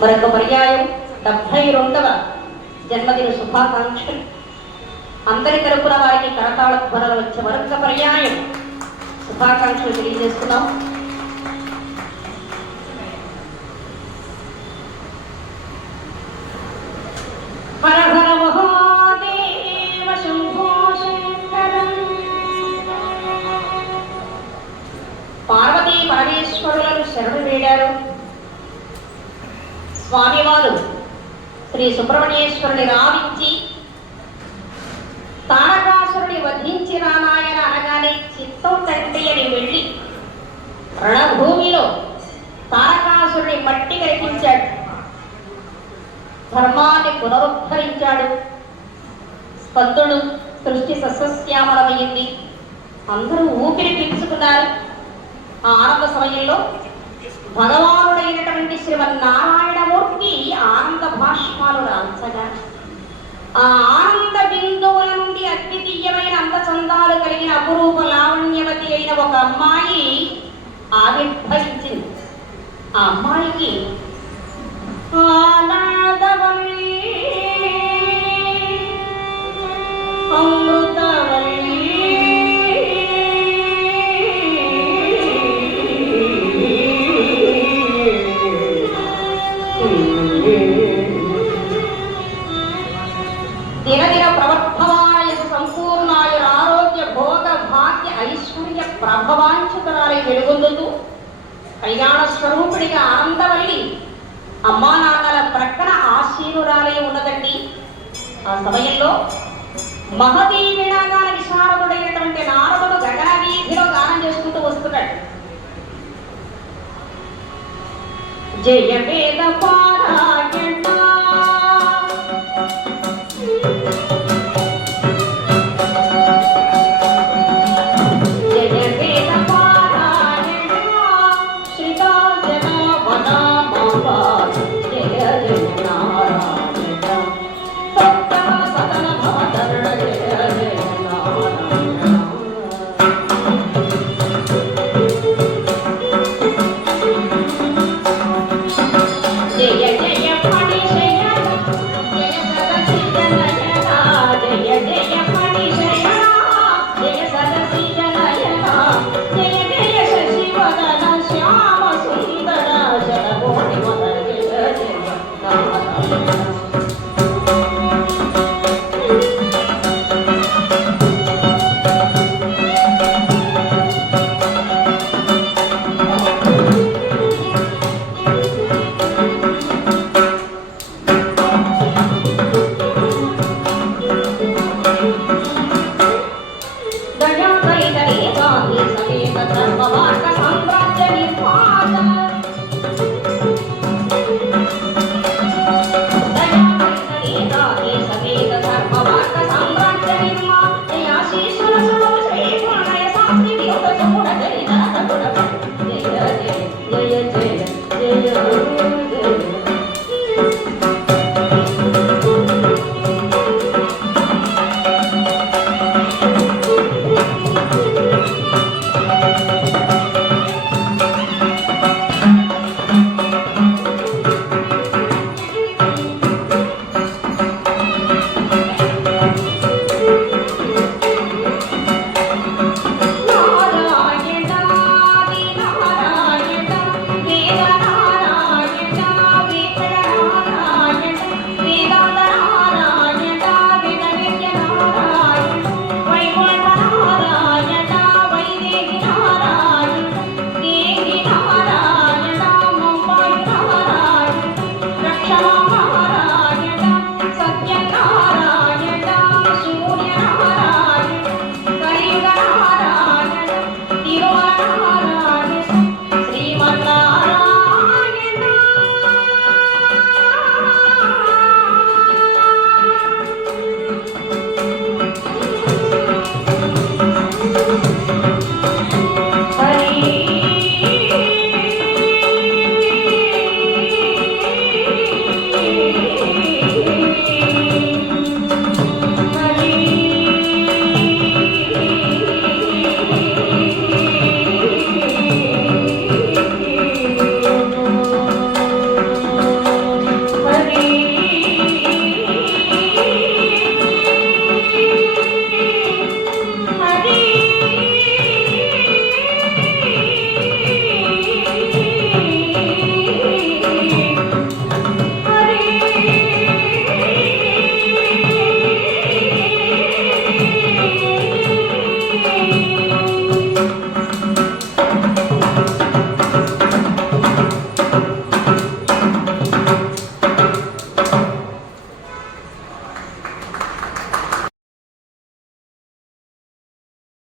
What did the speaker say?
మరొక పర్యాయం 72వ జన్మదిన శుభాకాంక్షలు. అందరి తరపున వారికి కరతాళ ధ్వనులు వచ్చే మరొక పర్యాయం శుభాకాంక్షలు తెలియజేస్తున్నాం. పార్వతీ పరమేశ్వరులను శరణు వేడారు. స్వామివారు శ్రీ సుబ్రహ్మణ్యేశ్వరుని రావించి తారకాసురుని వధించి రానాయన అనగానే చిత్తం తండ్రి అని వెళ్ళి రణభూమిలో తారకాసురుని మట్టి కరిపించాడు. ధర్మాన్ని పునరుద్ధరించాడు. స్పందుడు సృష్టి సస్యశ్యామలమైంది. అందరూ ఊపిరి పీల్చుకున్నారు. ఆ ఆనంద సమయంలో భగవానుడైనటువంటి శ్రీమన్నారాయణమూర్తి ఆనంద భాష్మాలు రాల్చగా ఆ ఆనంద బిందువుల నుండి అద్వితీయమైన అందచందాలు కలిగిన అపురూప లావణ్యవతి అయిన ఒక అమ్మాయి ఆవిర్భవించింది. ఆ అమ్మాయికి ఆనందవల్లి అమృతవల్లి దినదిన ప్రవర్ధమానయ సంపూర్ణాయ ఆరోగ్య భోగ భాగ్య ఐశ్వర్య ప్రభవాంఛితురాలై వెలుగొందుతూ కళ్యాణ స్వరూపిడిగా ఆనందవల్లి అమ్మా నాన్నల ప్రక్కన ఆశీనురాలై ఉన్నదండి. ఆ సమయంలో మహతీ వీణాగాన విశారదుడైనటువంటి నారదుడు గగన వీధిలో గానం చేసుకుంటూ వస్తున్నాడు. జయ వేద పారాయణ జయ జయ జయ జయ